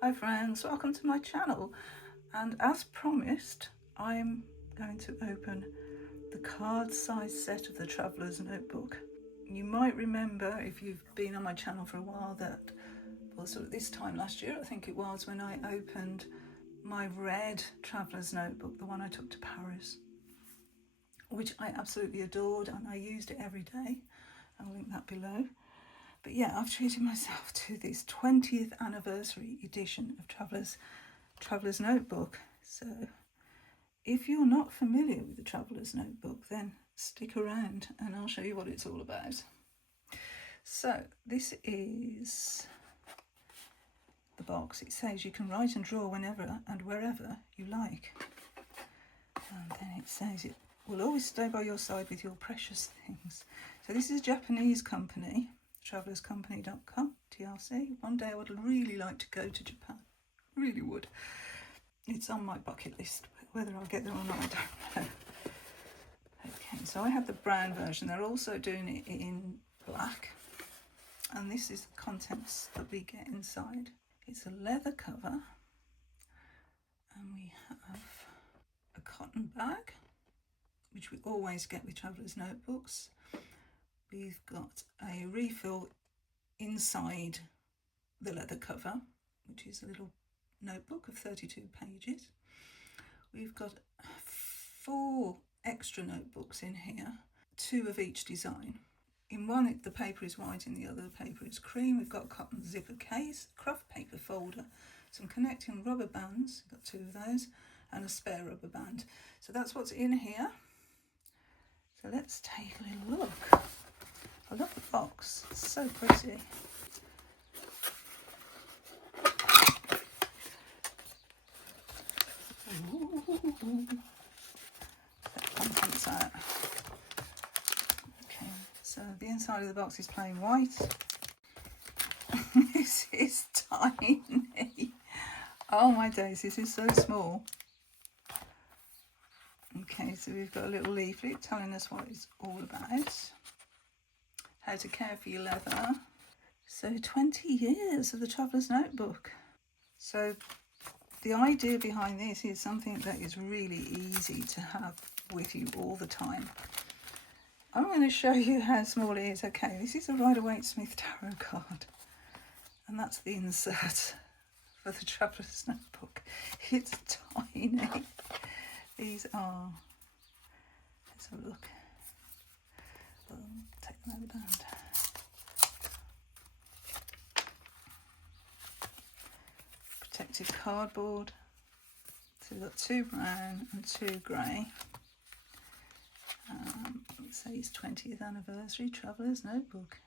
Hi friends, welcome to my channel, and as promised I'm going to open the card size set of the Traveller's Notebook. You might remember, if you've been on my channel for a while, that sort of this time last year I think it was, when I opened my red Traveller's Notebook, the one I took to Paris, which I absolutely adored and I used it every day. I'll link that below. But yeah, I've treated myself to this 20th anniversary edition of Traveller's Notebook. So if you're not familiar with the Traveller's Notebook, then stick around and I'll show you what it's all about. So this is the box. It says you can write and draw whenever and wherever you like. And then it says it will always stay by your side with your precious things. So this is a Japanese company, travelerscompany.com, TRC. One day I would really like to go to Japan, really would. It's on my bucket list, but whether I'll get there or not, I don't know. Okay, so I have the brown version. They're also doing it in black, and this is the contents that we get inside. It's a leather cover, and we have a cotton bag, which we always get with Traveller's Notebooks. We've got a refill inside the leather cover, which is a little notebook of 32 pages. We've got 4 extra notebooks in here, 2 of each design. In one the paper is white, in the other the paper is cream. We've got a cotton zipper case, craft paper folder, some connecting rubber bands, we've got 2 of those, and a spare rubber band. So that's what's in here. So let's take a little look. I love the box, it's so pretty. Ooh. Get the contents out. Okay, so the inside of the box is plain white. This is tiny. Oh my days, this is so small. Okay, so we've got a little leaflet telling us what it's all about. How to care for your leather. So 20 years of the Traveller's Notebook. So the idea behind this is something that is really easy to have with you all the time. I'm going to show you how small it is. Okay, this is a Rider-Waite-Smith tarot card, and that's the insert for the Traveller's Notebook. It's tiny. These are, let's have a look. Take them out of the band. Protective cardboard. So we've got 2 brown and 2 grey. It says 20th anniversary Traveller's Notebook.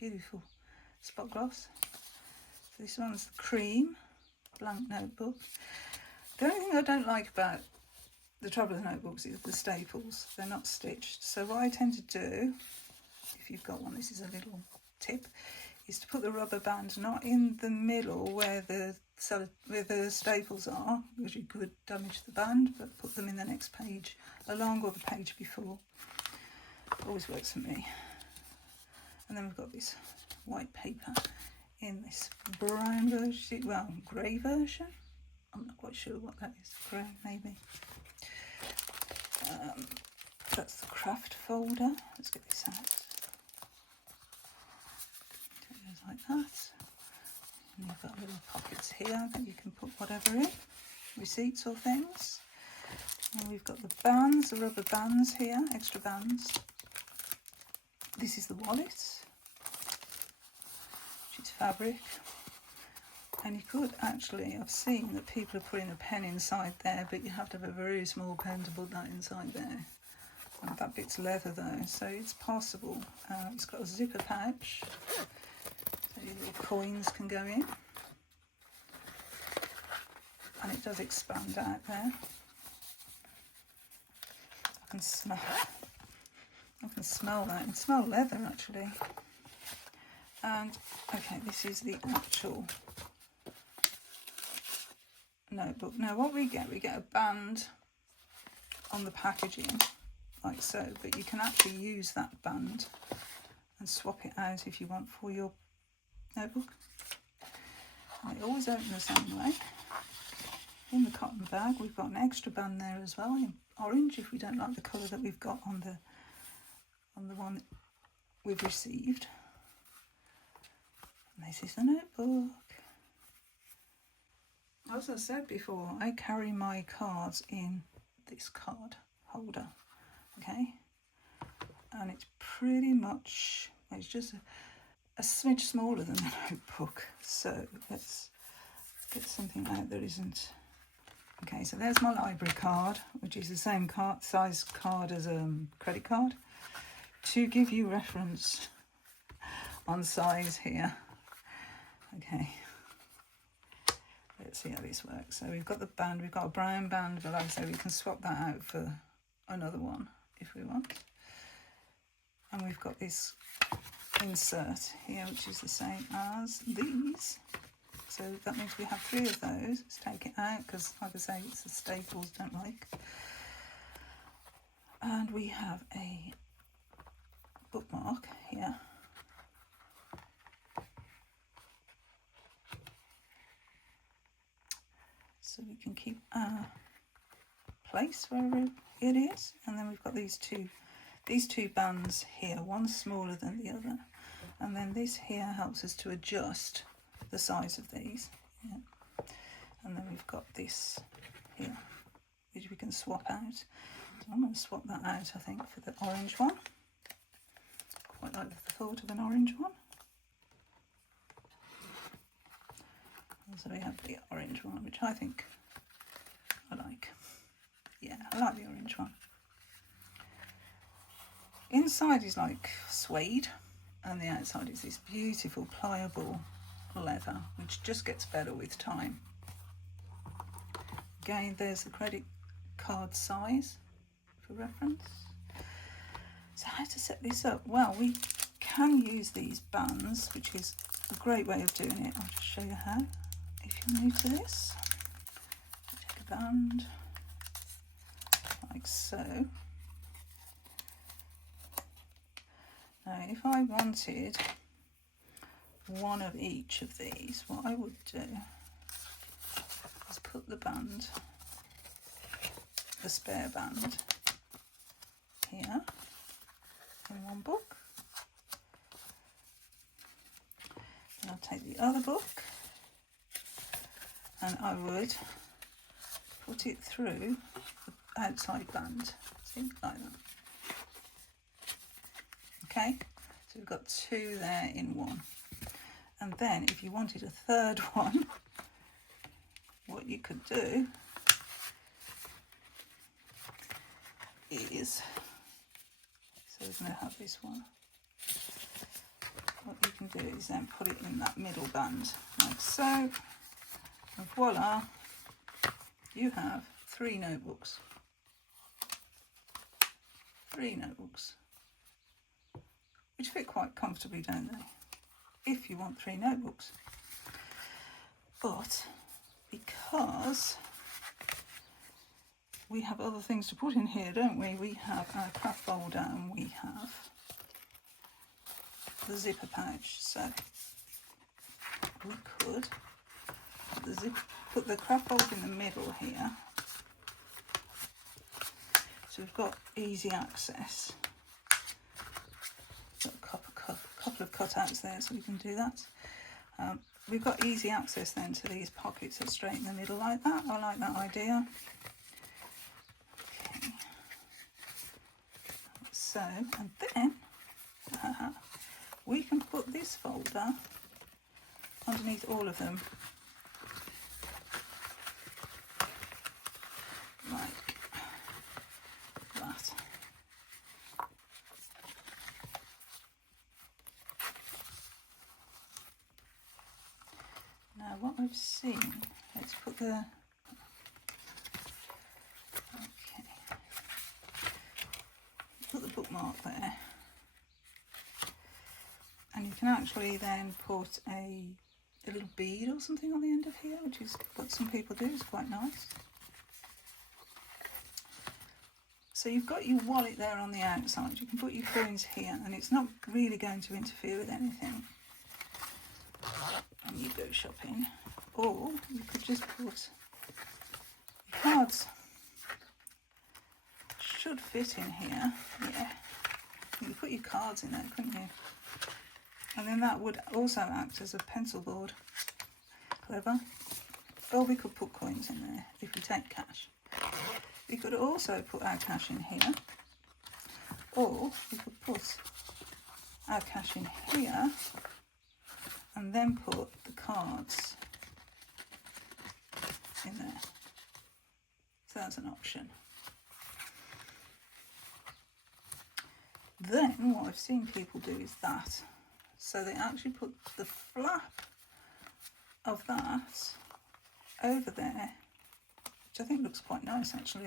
Beautiful spot gloss. So this one's the cream blank notebook. The only thing I don't like about the Traveller's Notebooks is the staples. They're not stitched. So what I tend to do, if you've got one, this is a little tip, is to put the rubber band not in the middle where the staples are, because you could damage the band, but put them in the next page along, or the page before. Always works for me. And then we've got this white paper in this brown version, well, grey version. I'm not quite sure what that is. Grey, maybe. That's the craft folder. Let's get this out. It goes like that. And you've got little pockets here that you can put whatever in, receipts or things. And we've got the bands, the rubber bands here, extra bands. This is the wallet, which is fabric. And you could actually, I've seen that people are putting a pen inside there, but you have to have a very small pen to put that inside there. And that bit's leather though, so it's possible. It's got a zipper pouch, so your little coins can go in. And it does expand out there. I can smell that. I can smell leather actually. And okay, this is the actual notebook. Now what we get a band on the packaging, like so, but you can actually use that band and swap it out if you want for your notebook. They always open the same way. In the cotton bag, we've got an extra band there as well in orange if we don't like the colour that we've got on the one that we've received. And this is the notebook. As I said before, I carry my cards in this card holder, okay? And it's pretty much, it's just a smidge smaller than the notebook. So let's get something out that isn't. Okay, so there's my library card, which is the same size card as a credit card, to give you reference on size here. Okay, let's see how this works. So we've got the band, we've got a brown band, but like I say, we can swap that out for another one if we want. And we've got this insert here, which is the same as these. So that means we have 3 of those. Let's take it out because, like I say, it's the staples don't like. And we have a bookmark here. So we can keep our place wherever it is. And then we've got these two bands here, one smaller than the other. And then this here helps us to adjust the size of these. Yeah. And then we've got this here, which we can swap out. So I'm going to swap that out, I think, for the orange one. Quite like the thought of an orange one. And so we have the orange one, which I think I like. Yeah, I like the orange one. Inside is like suede, and the outside is this beautiful pliable leather, which just gets better with time. Again, there's the credit card size for reference. So how to set this up? Well, we can use these bands, which is a great way of doing it. I'll just show you how. If you're new to this, take a band like so. Now, if I wanted one of each of these, what I would do is put the band, the spare band, here in one book. Then I'll take the other book and I would put it through the outside band, see, like that. Okay, so we've got 2 there in one. And then if you wanted a third one, what you could do is, so we're going to have this one, what you can do is then put it in that middle band, like so, and voila, you have 3 notebooks. 3 notebooks, which fit quite comfortably, don't they? If you want 3 notebooks. But because we have other things to put in here, don't we? We have our craft folder and we have the zipper pouch. So we could put the craft folder in the middle here. So we've got easy access. Got a couple of cutouts there, so we can do that. We've got easy access then to these pockets that are straight in the middle like that. I like that idea. Okay. So, and then we can put this folder underneath all of them, like that. Now what I've seen, let's put the, okay, put the bookmark there, and you can actually then put a little bead or something on the end of here, which is what some people do. It's quite nice. So you've got your wallet there on the outside, you can put your coins here and it's not really going to interfere with anything. And when you go shopping. Or you could just put your cards. Should fit in here, yeah. You could put your cards in there, couldn't you? And then that would also act as a pencil board. Clever. Or we could put coins in there if we take cash. We could also put our cash in here. Or we could put our cash in here and then put the cards in there. So that's an option. Then what I've seen people do is that. So they actually put the flap of that over there, which I think looks quite nice actually.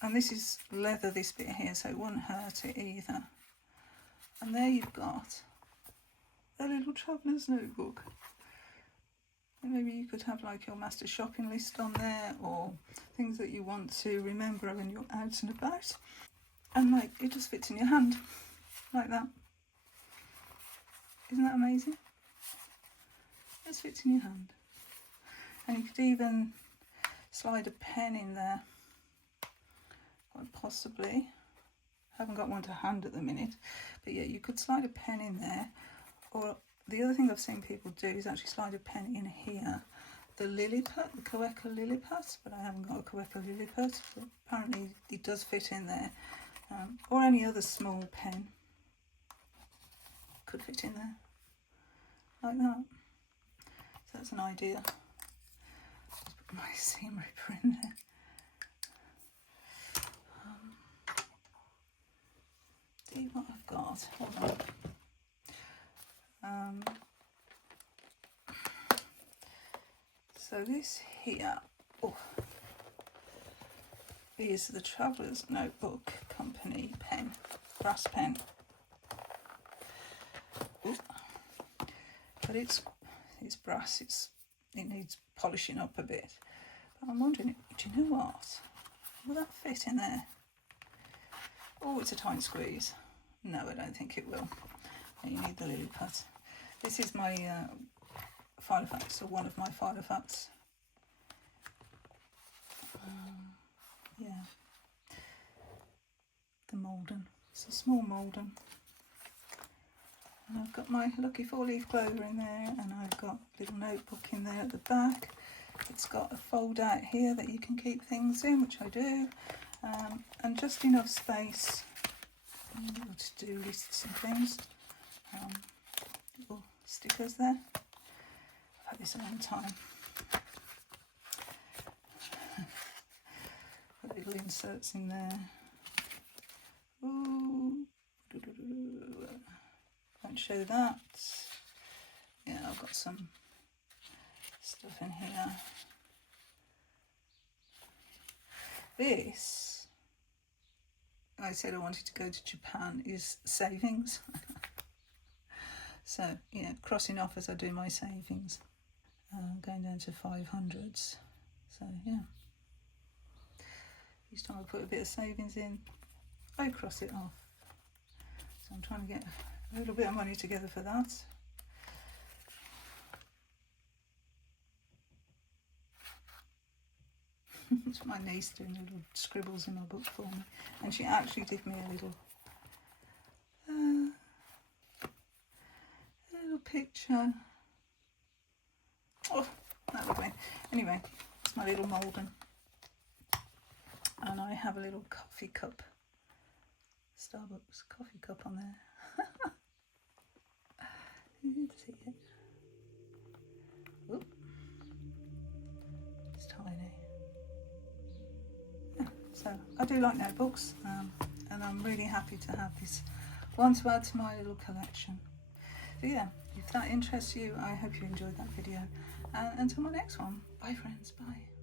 And this is leather, this bit here, so it won't hurt it either. And there you've got a little traveller's notebook. And maybe you could have like your master shopping list on there, or things that you want to remember when you're out and about. And like, it just fits in your hand, like that. Isn't that amazing? It just fits in your hand. And you could even slide a pen in there, quite possibly. I haven't got one to hand at the minute, but yeah, you could slide a pen in there. Or the other thing I've seen people do is actually slide a pen in here. The Lilliput, the Coeca Lilliput, but I haven't got a Coeca Lilliput, but apparently it does fit in there. Or any other small pen could fit in there, like that. So that's an idea. Just put my seam ripper in there. See what I've got. Hold on. So this here is the Traveller's Notebook Company pen, brass pen. Ooh. But it's brass. It needs polishing up a bit. But I'm wondering, do you know what? Will that fit in there? Oh, it's a tiny squeeze. No, I don't think it will. You need the Lilliput. This is my Filofax, or one of my Filofax. Yeah, the Malden. It's a small Malden. And I've got my lucky 4-leaf clover in there, and I've got a little notebook in there at the back. It's got a fold out here that you can keep things in, which I do, and just enough space to do lists and things. Little stickers there. I've had this a long time. Got little inserts in there. Ooh. Won't show that. Yeah, I've got some stuff in here. This, I said I wanted to go to Japan, is savings. So, yeah, crossing off as I do my savings. Going down to 500s. So, yeah. Each time I put a bit of savings in, I cross it off. So I'm trying to get a little bit of money together for that. It's my niece doing little scribbles in my book for me, and she actually did me a little picture. Oh, that lovely. Anyway, it's my little Malden, and I have a little coffee cup, Starbucks coffee cup on there. You can see it. Oop. It's tiny. Yeah, so I do like notebooks, and I'm really happy to have this one to add to my little collection. So yeah, if that interests you, I hope you enjoyed that video. And until my next one, bye friends, bye.